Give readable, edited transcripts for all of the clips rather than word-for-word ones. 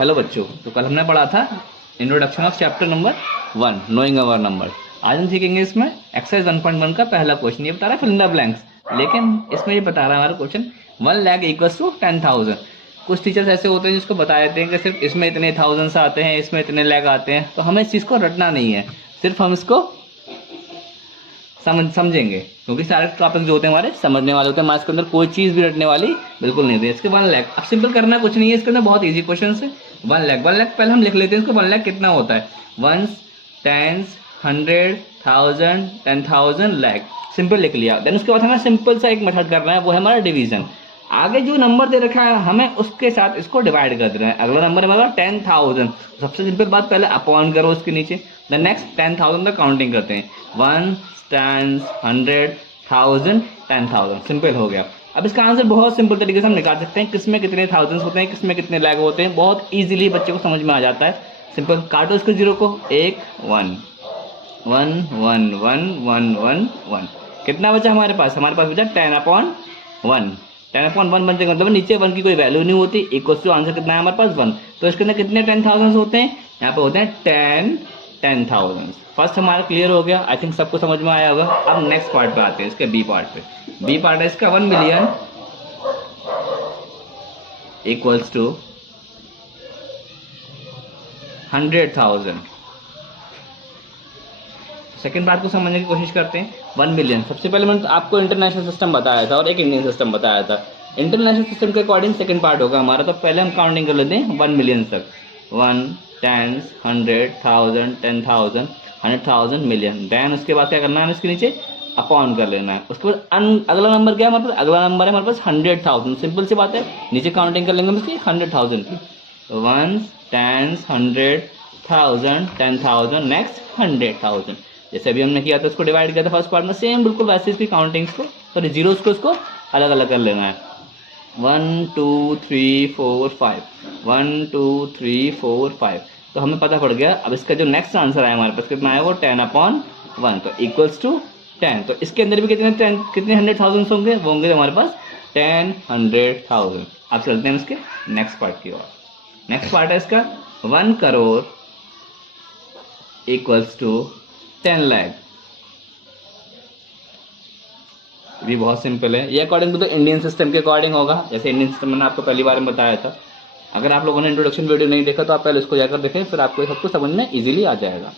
Hello बच्चों, तो कल हमने पढ़ा था introduction of chapter number 1 knowing our number. आज हम सीखेंगे इसमें एक्सरसाइज 1.1 का पहला क्वेश्चन। ये बता रहा है फिल इन द ब्लैंक्स, लेकिन इसमें ये बता रहा है हमारा क्वेश्चन 1 लाख इक्वल्स टू 10,000। कुछ टीचर्स ऐसे होते हैं जिसको बता देते हैं कि सिर्फ इसमें इतने थाउजेंड्स आते हैं, इसमें इतने लाख आते हैं, तो हमें इस चीज़ को रटना नहीं है, सिर्फ हम इसको समझेंगे, क्योंकि सारे टॉपिक जो होते हैं हमारे समझने वाले होते हैं। मार्क्स के अंदर कोई चीज़ भी रटने वाली बिल्कुल नहीं होती। इसके 1 लाख अब सिंपल करना कुछ नहीं है, इसके अंदर बहुत इजी क्वेश्चन है। 1 लाख पहले हम लिख लेते हैं इसको। 1 लाख कितना होता है? 1s, 10s, 100, 1000, 10,000, lakh. सिंपल लिख लिया। देन उसके बाद हमें सिंपल सा एक मेथड करना है, वो है हमारा डिवीजन। आगे जो नंबर दे रखा है हमें उसके साथ इसको डिवाइड कर देना है। अगला नंबर है हमारा 10,000। सबसे सिंपल बात, पहले अपॉन करो उसके नीचे, देन नेक्स्ट 10,000 तक काउंटिंग करते हैं। 1, 10, 100, 1000, 10,000। सिंपल हो गया। अब इसका आंसर बहुत सिंपल तरीके से हम निकाल सकते हैं। किसमें कितने थाउजेंड्स होते हैं, किसमें कितने लाख होते हैं, बहुत इजीली बच्चे को समझ में आ जाता है। सिंपल काटो इसको जीरो को, 1 1 1 1 1 1 1 1। कितना बचा हमारे पास? हमारे पास बचा 10/1। 10/1 बन जाएगा, मतलब नीचे 1 की कोई वैल्यू नहीं होती। इक्वल्स टू आंसर कितना है हमारे पास? 1। तो इसके अंदर कितने 10,000 होते हैं? यहाँ पे होते हैं 10,000। फर्स्ट हमारा क्लियर हो गया। आई थिंक सबको समझ में आया होगा। अब नेक्स्ट पार्ट पे आते हैं, इसके बी पार्ट पे। बी पार्ट है इसका 1 million equals to 100,000। Second part को समझने की कोशिश करते हैं। 1 मिलियन, सबसे पहले मैंने आपको इंटरनेशनल सिस्टम बताया था और एक इंडियन सिस्टम बताया था। इंटरनेशनल सिस्टम के अकॉर्डिंग सेकंड पार्ट होगा हमारा। तो पहले हम काउंटिंग कर लेते हैं 1 मिलियन तक। 1, 10, 100, 1000, 10,000, 100,000, मिलियन। देन उसके बाद क्या करना है? इसके नीचे अपॉन कर लेना है। उसके बाद अगला नंबर क्या है हमारे पास? अगला नंबर है हमारे पास 100,000। सिंपल सी बात है, नीचे काउंटिंग कर लेंगे हम इसकी 100,000 की। 1, 10, 100, 1000, 10,000, नेक्स्ट 100,000। जैसे अभी हमने किया था, उसको डिवाइड किया था फर्स्ट पार्ट में, सेम बिल्कुल वैसे इसकी काउंटिंग्स को, सॉरी जीरोस को इसको अलग अलग कर लेना है। 1 2 3 4 5, 1 2 3 4 5। तो हमें पता पड़ गया। अब इसका जो नेक्स्ट आंसर है हमारे पास कितना है? वो 10/1, तो इक्वल्स टू 10। तो इसके अंदर भी कितने 100,000 होंगे? वो होंगे हमारे पास 10 100,000। अब चलते हैं इसके नेक्स्ट पार्ट की ओर। नेक्स्ट पार्ट है इसका 1 करोड़ इक्वल्स टू 10 लाख। ये बहुत सिंपल है। ये according to the Indian system के अकॉर्डिंग होगा। जैसे इंडियन सिस्टम मैंने आपको पहली बार में बताया था। अगर आप लोगों ने इंट्रोडक्शन वीडियो नहीं देखा तो आप पहले उसको जाकर देखें, फिर आपको सब कुछ समझ में इजीली आ जाएगा।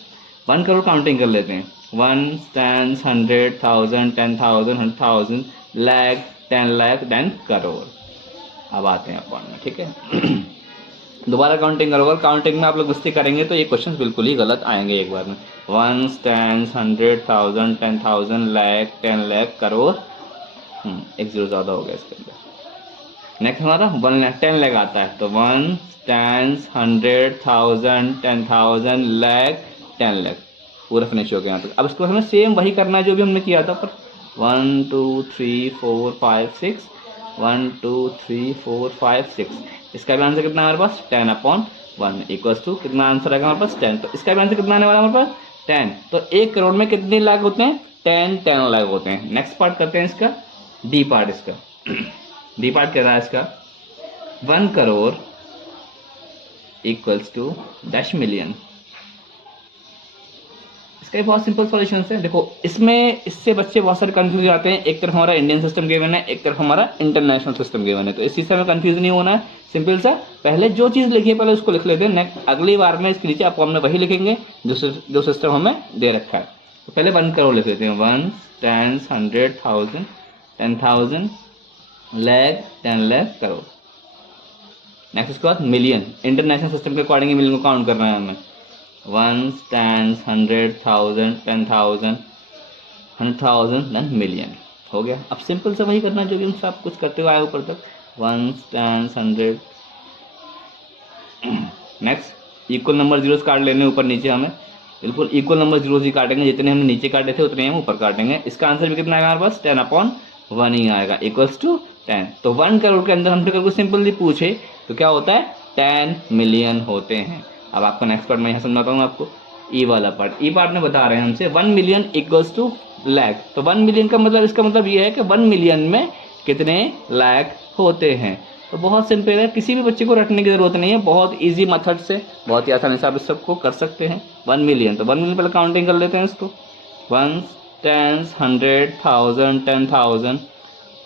1 करोड़ काउंटिंग कर लेते हैं। 1, 10, 100, 1000, 10,000, 100,000, लाख, 10 लाख, देन करोड़। अब आते हैं अपॉन में, ठीक है। दोबारा काउंटिंग करोगे, काउंटिंग में आप लोग मस्ती करेंगे तो ये क्वेश्चन बिल्कुल ही गलत आएंगे एक बार में। 1, 10, 100, 1000, 10,000, लाख, 10 लाख, करोड़। एक जीरो ज़्यादा हो गया इसके अंदर। नेक्स्ट हमारा 1 लाख 10 लाख आता है। तो 1, 10, 100, 1000, 10,000, लाख, 10 लाख, पूरा फिनिश हो गया यहाँ तक। अब इसको हमें सेम वही करना है जो भी हमने किया था, पर 1 2 3 4 5 6, 1 2 3 4 5 6। इसका भी आंसर कितना है हमारे पास? 10/1 इक्वल्स टू कितना आंसर आएगा हमारे पास? 10। तो इसका भी आंसर कितना आने वाला है हमारे पास? 10। तो 1 करोड़ में कितने लाख होते हैं? 10 लाख होते हैं। नेक्स्ट पार्ट करते हैं इसका डी पार्ट। इसका डी पार्ट क्या रहा है इसका? 1 करोड़ इक्वल्स टू 10 मिलियन। इसका बहुत सिंपल सॉल्यूशन है। देखो, इसमें इससे बच्चे बहुत सारे कंफ्यूज आते हैं। एक तरफ हमारा इंडियन सिस्टम गिवन है, एक तरफ हमारा इंटरनेशनल सिस्टम गिवन है। तो इस चीज़ से हमें कंफ्यूज नहीं होना है। सिंपल सा, पहले जो चीज़ लिखी है पहले उसको लिख लेते हैं। नेक्स्ट अगली बार में इसके नीचे अपॉन में वही लिखेंगे जो सिस्टम हमें दे रखा है। तो पहले 1 करोड़ लिख लेते हैं। 1, 10, 100, 1000, 10,000, लाख, 10 लाख, करोड़। नेक्स्ट उसके बाद मिलियन। इंटरनेशनल सिस्टम के अकॉर्डिंग मिलियन को काउंट करना है हमें। 1, 10, 100, 1000, 10,000, 100,000, देन मिलियन। हो गया। अब सिंपल से वही करना है जो भी हम सब कुछ करते हुए आए ऊपर तक। 1, 10, 100। नेक्स्ट इक्वल नंबर जीरोस काट लेने ऊपर नीचे। हमें बिल्कुल इक्वल नंबर जीरोस ही काटेंगे, जितने हमने नीचे काटे थे उतने हम ऊपर काटेंगे। इसका आंसर भी कितना आएगा हमारे पास? 10/1 ही आएगा, इक्वल्स टू 10। तो 1 करोड़ के अंदर हमसे अगर कुछ सिंपली पूछे तो क्या होता है? 10 मिलियन होते हैं। अब आपको नेक्स्ट पार्ट में यहाँ समझाता हूँ आपको। ई वाला पार्ट, ई पार्ट में बता रहे हैं हमसे 1 मिलियन इक्वल्स टू लाख। तो 1 मिलियन का मतलब, इसका मतलब ये है कि 1 मिलियन में कितने लाख होते हैं। तो बहुत सिंपल है, किसी भी बच्चे को रटने की ज़रूरत नहीं है, बहुत इजी मेथड से बहुत ही आसानी से आप इस सबको कर सकते हैं। 1 मिलियन, तो 1 मिलियन पहले काउंटिंग कर लेते हैं इसको, 1 10 100 1000 10,000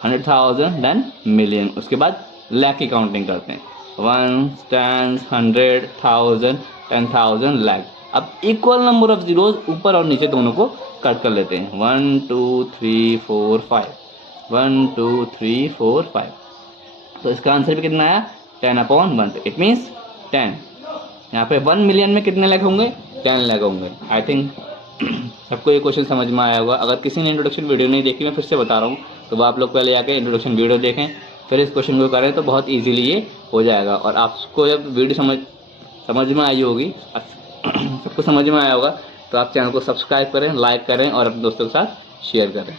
100,000 देन मिलियन। उसके बाद लाख की काउंटिंग करते हैं, 1 10 100 1000 10,000 लाख। अब इक्वल नंबर ऑफ जीरोज ऊपर और नीचे दोनों को कट कर लेते हैं, 1 2 3 4 5 1 2 3 4 5। तो इसका आंसर भी कितना आया, 10/1। It means 10। यहाँ पे 1 मिलियन में कितने लाख होंगे, 10 लाख होंगे। आई थिंक सबको ये क्वेश्चन समझ में आया होगा। अगर किसी ने इंट्रोडक्शन वीडियो नहीं देखी, मैं फिर से बता रहा हूँ, तो वो आप लोग पहले जाके इंट्रोडक्शन वीडियो देखें, फिर इस क्वेश्चन को करें, तो बहुत ईजिली ये हो जाएगा। और आपको जब वीडियो समझ में आई होगी, सबको समझ में आया होगा, तो आप चैनल को सब्सक्राइब करें, लाइक करें और अपने दोस्तों के साथ शेयर करें।